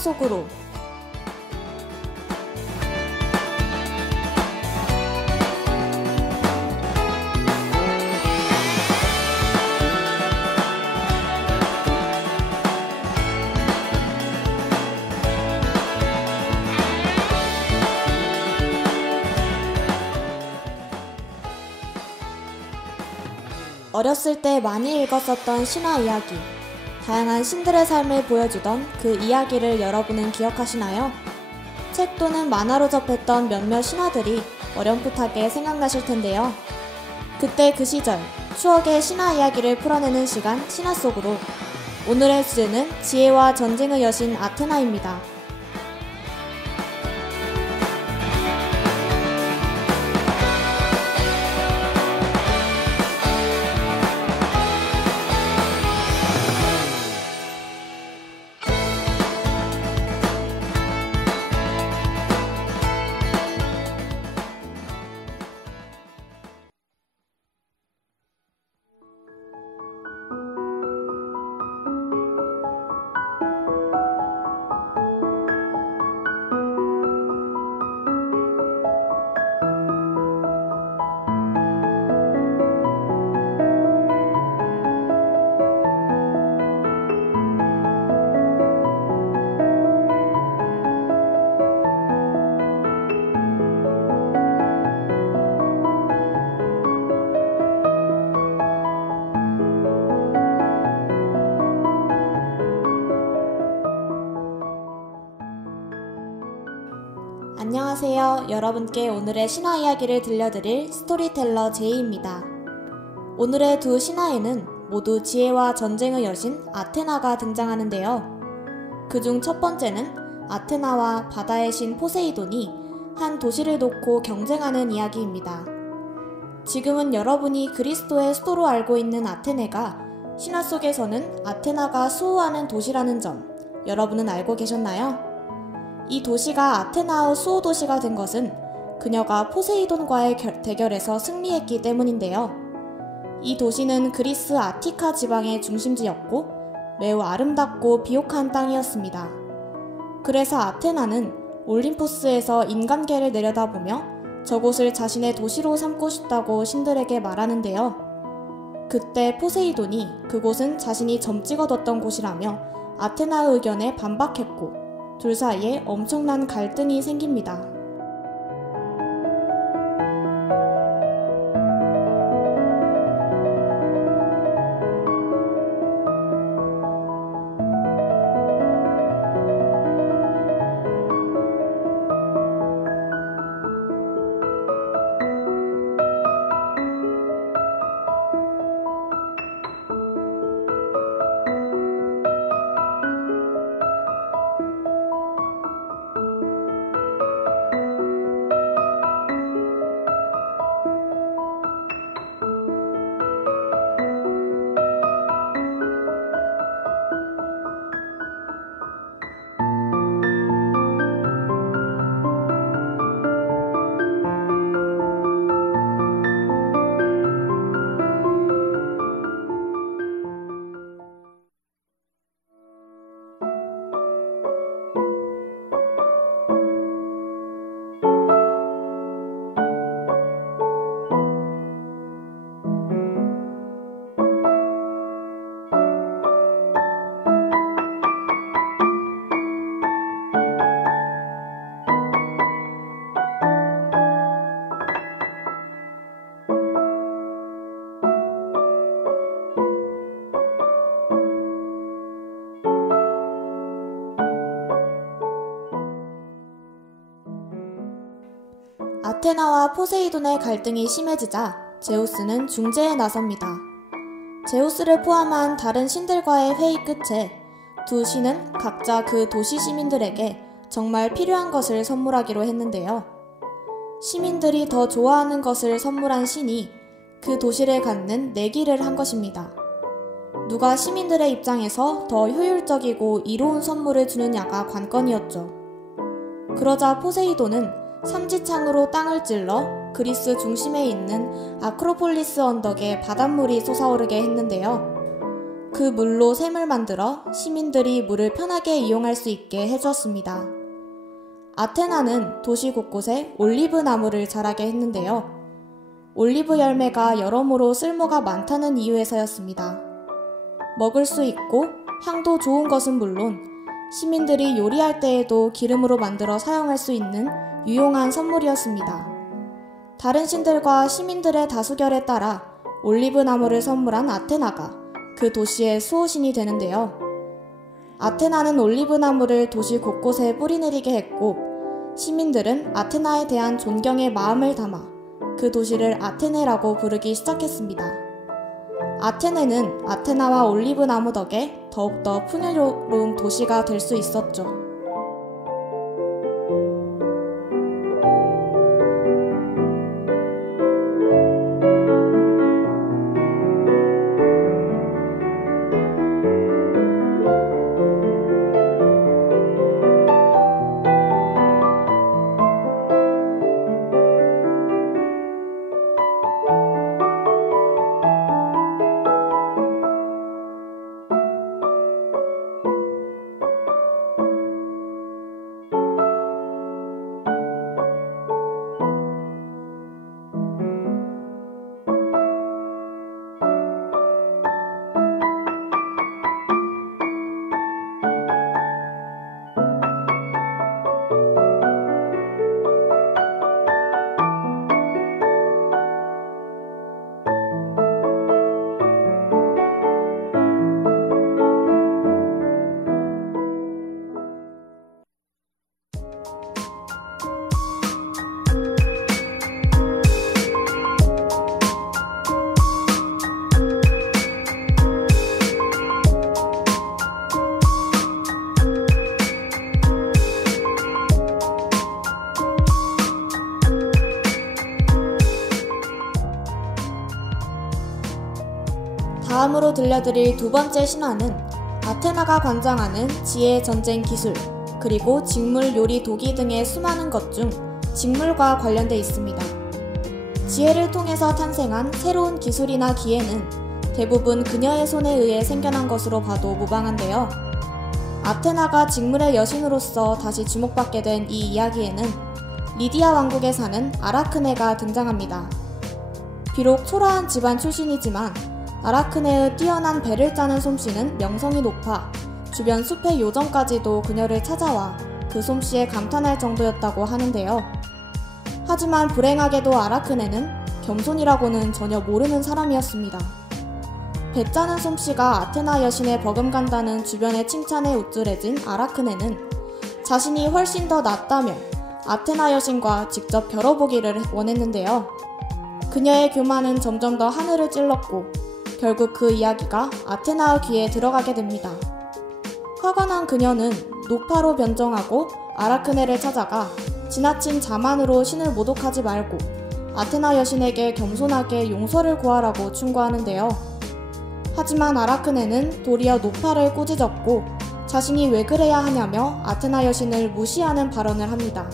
속으로. 어렸을 때 많이 읽었었던 신화 이야기, 다양한 신들의 삶을 보여주던 그 이야기를 여러분은 기억하시나요? 책 또는 만화로 접했던 몇몇 신화들이 어렴풋하게 생각나실 텐데요. 그때 그 시절, 추억의 신화 이야기를 풀어내는 시간, 신화 속으로. 오늘의 주제는 지혜와 전쟁의 여신 아테나입니다. 안녕하세요. 여러분께 오늘의 신화 이야기를 들려드릴 스토리텔러 제이입니다. 오늘의 두 신화에는 모두 지혜와 전쟁의 여신 아테나가 등장하는데요. 그중 첫 번째는 아테나와 바다의 신 포세이돈이 한 도시를 놓고 경쟁하는 이야기입니다. 지금은 여러분이 그리스도의 수도로 알고 있는 아테네가 신화 속에서는 아테나가 수호하는 도시라는 점, 여러분은 알고 계셨나요? 이 도시가 아테나의 수호 도시가 된 것은 그녀가 포세이돈과의 대결에서 승리했기 때문인데요. 이 도시는 그리스 아티카 지방의 중심지였고 매우 아름답고 비옥한 땅이었습니다. 그래서 아테나는 올림푸스에서 인간계를 내려다보며 저곳을 자신의 도시로 삼고 싶다고 신들에게 말하는데요. 그때 포세이돈이 그곳은 자신이 점 찍어뒀던 곳이라며 아테나의 의견에 반박했고 둘 사이에 엄청난 갈등이 생깁니다. 아테나와 포세이돈의 갈등이 심해지자 제우스는 중재에 나섭니다. 제우스를 포함한 다른 신들과의 회의 끝에 두 신은 각자 그 도시 시민들에게 정말 필요한 것을 선물하기로 했는데요. 시민들이 더 좋아하는 것을 선물한 신이 그 도시를 갖는 내기를 한 것입니다. 누가 시민들의 입장에서 더 효율적이고 이로운 선물을 주느냐가 관건이었죠. 그러자 포세이돈은 삼지창으로 땅을 찔러 그리스 중심에 있는 아크로폴리스 언덕에 바닷물이 솟아오르게 했는데요. 그 물로 샘을 만들어 시민들이 물을 편하게 이용할 수 있게 해주었습니다. 아테나는 도시 곳곳에 올리브 나무를 자라게 했는데요. 올리브 열매가 여러모로 쓸모가 많다는 이유에서였습니다. 먹을 수 있고 향도 좋은 것은 물론 시민들이 요리할 때에도 기름으로 만들어 사용할 수 있는 유용한 선물이었습니다. 다른 신들과 시민들의 다수결에 따라 올리브 나무를 선물한 아테나가 그 도시의 수호신이 되는데요. 아테나는 올리브 나무를 도시 곳곳에 뿌리내리게 했고 시민들은 아테나에 대한 존경의 마음을 담아 그 도시를 아테네라고 부르기 시작했습니다. 아테네는 아테나와 올리브 나무 덕에 더욱더 풍요로운 도시가 될 수 있었죠. 다음으로 들려드릴 두 번째 신화는 아테나가 관장하는 지혜, 전쟁, 기술, 그리고 직물, 요리, 도기 등의 수많은 것 중 직물과 관련돼 있습니다. 지혜를 통해서 탄생한 새로운 기술이나 기회는 대부분 그녀의 손에 의해 생겨난 것으로 봐도 무방한데요. 아테나가 직물의 여신으로서 다시 주목받게 된 이 이야기에는 리디아 왕국에 사는 아라크네가 등장합니다. 비록 초라한 집안 출신이지만 아라크네의 뛰어난 배를 짜는 솜씨는 명성이 높아 주변 숲의 요정까지도 그녀를 찾아와 그 솜씨에 감탄할 정도였다고 하는데요. 하지만 불행하게도 아라크네는 겸손이라고는 전혀 모르는 사람이었습니다. 배 짜는 솜씨가 아테나 여신에 버금간다는 주변의 칭찬에 우쭐해진 아라크네는 자신이 훨씬 더 낫다며 아테나 여신과 직접 겨뤄보기를 원했는데요. 그녀의 교만은 점점 더 하늘을 찔렀고 결국 그 이야기가 아테나의 귀에 들어가게 됩니다. 화가 난 그녀는 노파로 변정하고 아라크네를 찾아가 지나친 자만으로 신을 모독하지 말고 아테나 여신에게 겸손하게 용서를 구하라고 충고하는데요. 하지만 아라크네는 도리어 노파를 꾸짖었고 자신이 왜 그래야 하냐며 아테나 여신을 무시하는 발언을 합니다.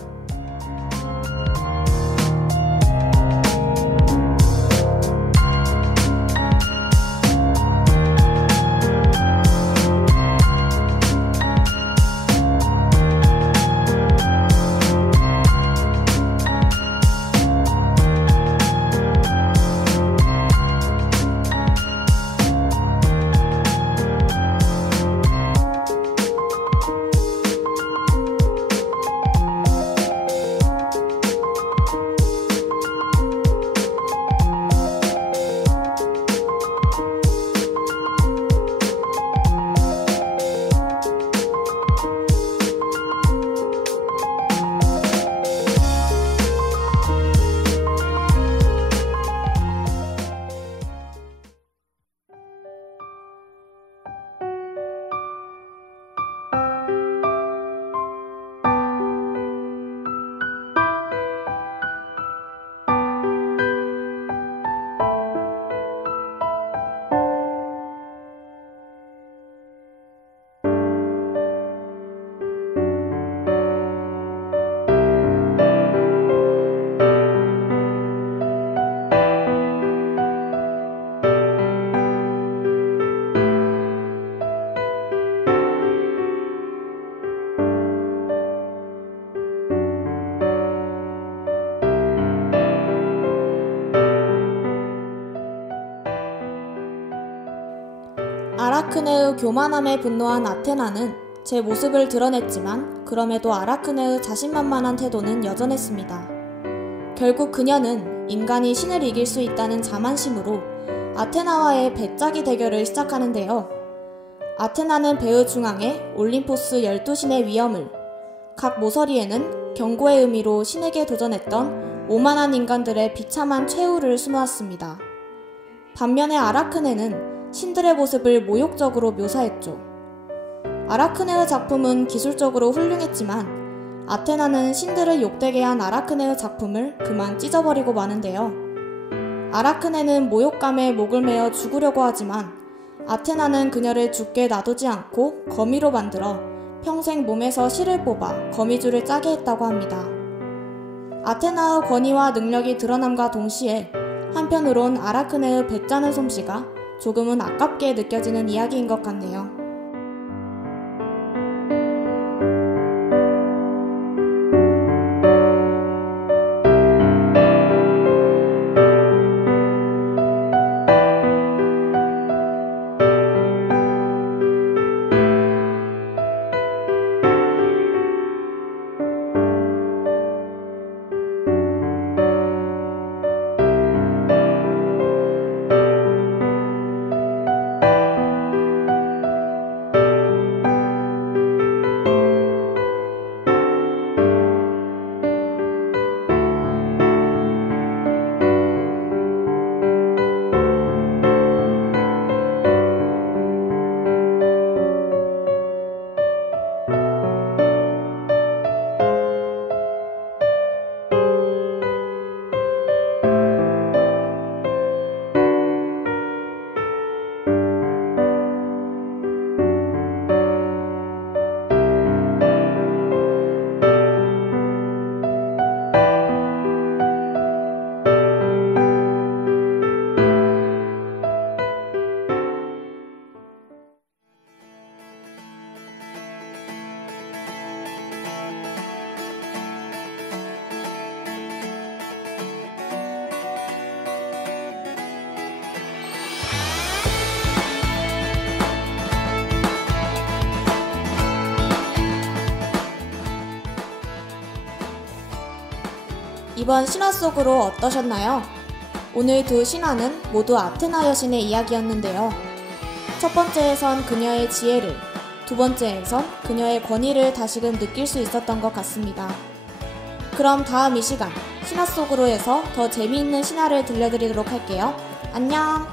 아라크네의 교만함에 분노한 아테나는 제 모습을 드러냈지만 그럼에도 아라크네의 자신만만한 태도는 여전했습니다. 결국 그녀는 인간이 신을 이길 수 있다는 자만심으로 아테나와의 배짜기 대결을 시작하는데요. 아테나는 배의 중앙에 올림포스 12신의 위엄을, 각 모서리에는 경고의 의미로 신에게 도전했던 오만한 인간들의 비참한 최후를 수놓았습니다. 반면에 아라크네는 신들의 모습을 모욕적으로 묘사했죠. 아라크네의 작품은 기술적으로 훌륭했지만 아테나는 신들을 욕되게 한 아라크네의 작품을 그만 찢어버리고 마는데요. 아라크네는 모욕감에 목을 메어 죽으려고 하지만 아테나는 그녀를 죽게 놔두지 않고 거미로 만들어 평생 몸에서 실을 뽑아 거미줄을 짜게 했다고 합니다. 아테나의 권위와 능력이 드러남과 동시에 한편으론 아라크네의 배짜는 솜씨가 조금은 아깝게 느껴지는 이야기인 것 같네요. 이번 신화 속으로 어떠셨나요? 오늘 두 신화는 모두 아테나 여신의 이야기였는데요. 첫 번째에선 그녀의 지혜를, 두 번째에선 그녀의 권위를 다시금 느낄 수 있었던 것 같습니다. 그럼 다음 이 시간 신화 속으로에서 더 재미있는 신화를 들려드리도록 할게요. 안녕!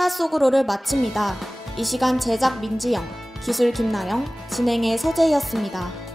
신화 속으로를 마칩니다. 이 시간 제작 민지영, 기술 김나영, 진행의 서재희였습니다.